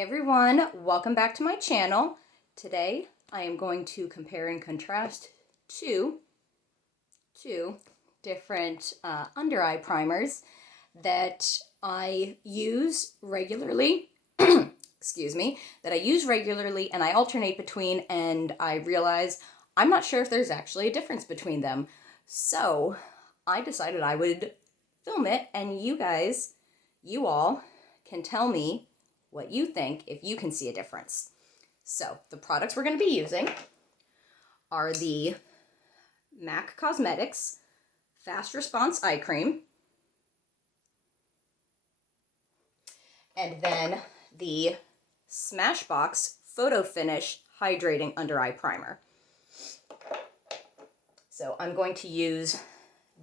Hey everyone, welcome back to my channel. Today I am going to compare and contrast two different under eye primers that I use regularly. Excuse me, that I use regularly and I alternate between, and I realize I'm not sure if there's actually a difference between them. So I decided I would film it, and you all can tell me what you think, if you can see a difference. So the products we're going to be using are the MAC Cosmetics Fast Response Eye Cream, and then the Smashbox Photo Finish Hydrating Under Eye Primer. So I'm going to use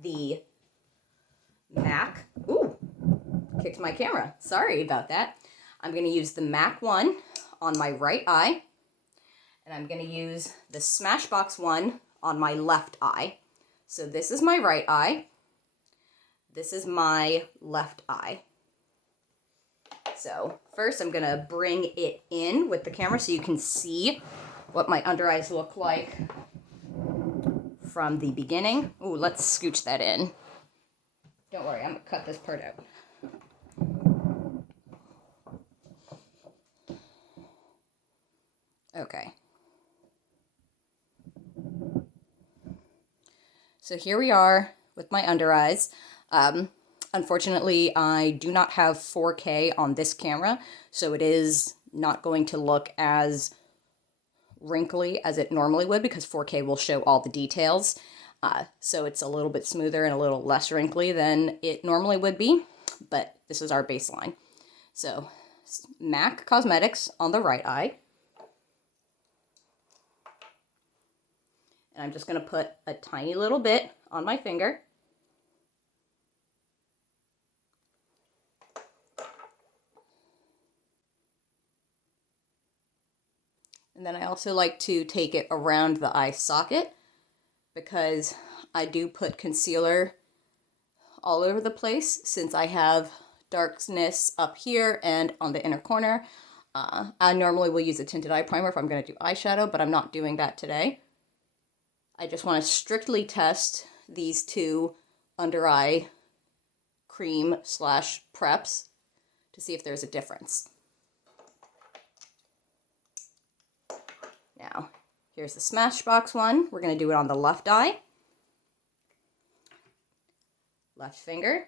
the MAC. Ooh, kicked my camera. Sorry about that. I'm going to use the MAC one on my right eye, and I'm going to use the Smashbox one on my left eye. So this is my right eye. This is my left eye. So first I'm going to bring it in with the camera so you can see what my under eyes look like from the beginning. Ooh, let's scooch that in. Don't worry, I'm going to cut this part out. Okay. So here we are with my under eyes. Unfortunately, I do not have 4K on this camera, so it is not going to look as wrinkly as it normally would, because 4K will show all the details. So it's a little bit smoother and a little less wrinkly than it normally would be, but this is our baseline. So MAC Cosmetics on the right eye. And I'm just going to put a tiny little bit on my finger. And then I also like to take it around the eye socket, because I do put concealer all over the place since I have darkness up here and on the inner corner. I normally will use a tinted eye primer if I'm going to do eyeshadow, but I'm not doing that today. I just want to strictly test these two under eye cream slash preps to see if there's a difference. Now, here's the Smashbox one. We're going to do it on the left eye. Left finger.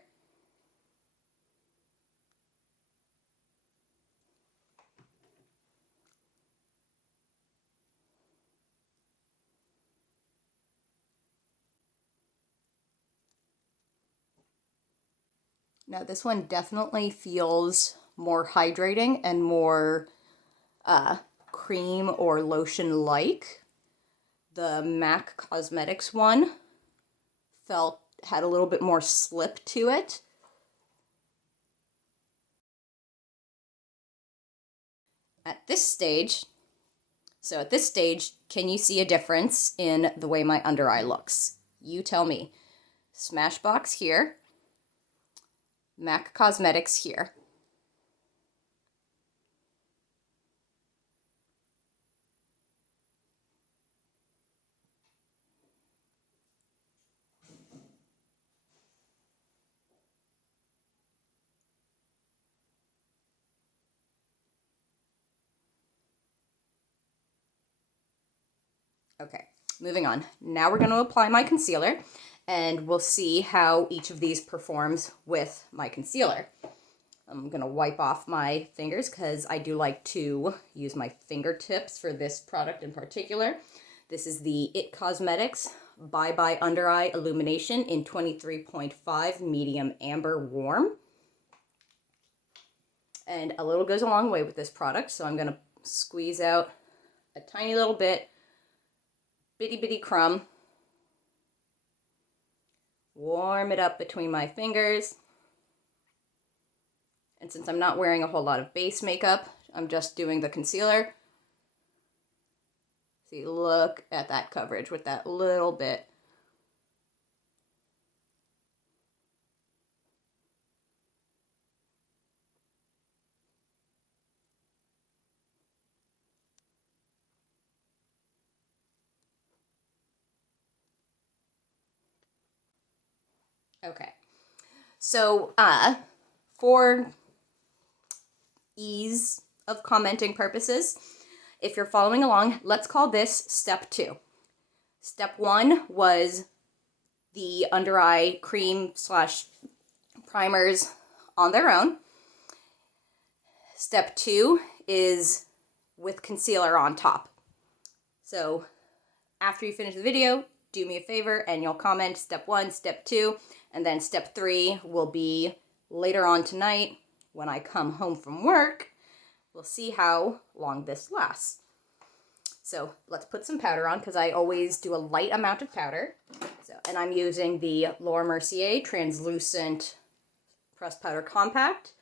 Now this one definitely feels more hydrating and more cream or lotion-like. The MAC Cosmetics one had a little bit more slip to it. At this stage, can you see a difference in the way my under eye looks? You tell me. Smashbox here. MAC Cosmetics here. Okay, moving on. Now we're going to apply my concealer, and we'll see how each of these performs with my concealer. I'm going to wipe off my fingers because I do like to use my fingertips for this product in particular. This is the IT Cosmetics Bye Bye Under Eye Illumination in 23.5 Medium Amber Warm. And a little goes a long way with this product, so I'm going to squeeze out a tiny little bit, bitty crumb, warm it up between my fingers. And since I'm not wearing a whole lot of base makeup, I'm just doing the concealer. See, look at that coverage with that little bit. Okay. So, for ease of commenting purposes, if you're following along, let's call this step 2. Step 1 was the under eye cream / primers on their own. Step 2 is with concealer on top. So after you finish the video, do me a favor and you'll comment step 1, step 2, and then step 3 will be later on tonight when I come home from work. We'll see how long this lasts. So let's put some powder on because I always do a light amount of powder. And I'm using the Laura Mercier Translucent Pressed Powder Compact.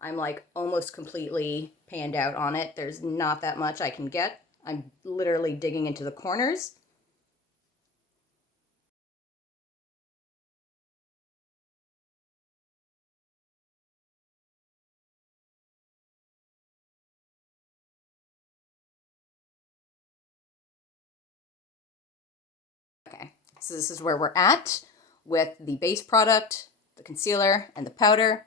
I'm like almost completely panned out on it. There's not that much I can get. I'm literally digging into the corners. Okay, so this is where we're at with the base product, the concealer, and the powder.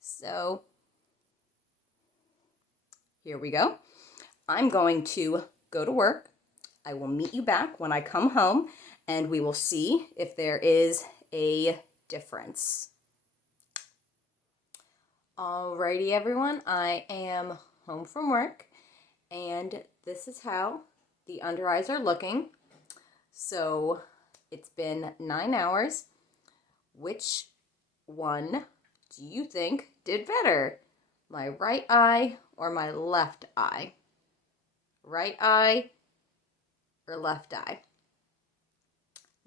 So here we go. I'm going to go to work. I will meet you back when I come home and we will see if there is a difference. Alrighty everyone, I am home from work and this is how the under eyes are looking. So it's been 9 hours. Which one do you think did better? My right eye or my left eye? Right eye or left eye?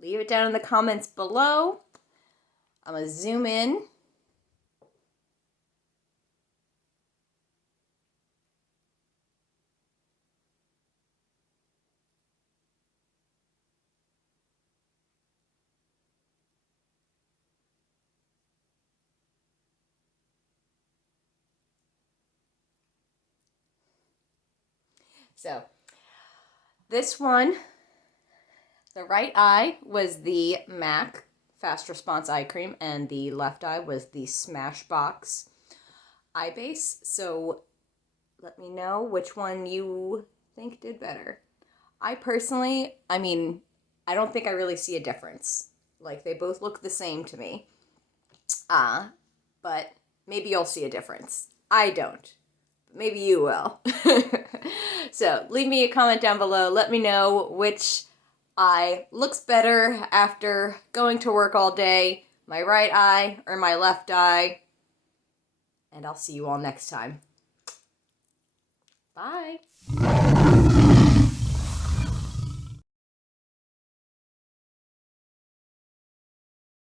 Leave it down in the comments below. I'm going to zoom in. So this one, the right eye was the MAC Fast Response Eye Cream and the left eye was the Smashbox Eye Base. So let me know which one you think did better. I personally, I don't think I really see a difference. Like, they both look the same to me. But maybe you'll see a difference. I don't. Maybe you will. So leave me a comment down below. Let me know which eye looks better after going to work all day. My right eye or my left eye. And I'll see you all next time. Bye.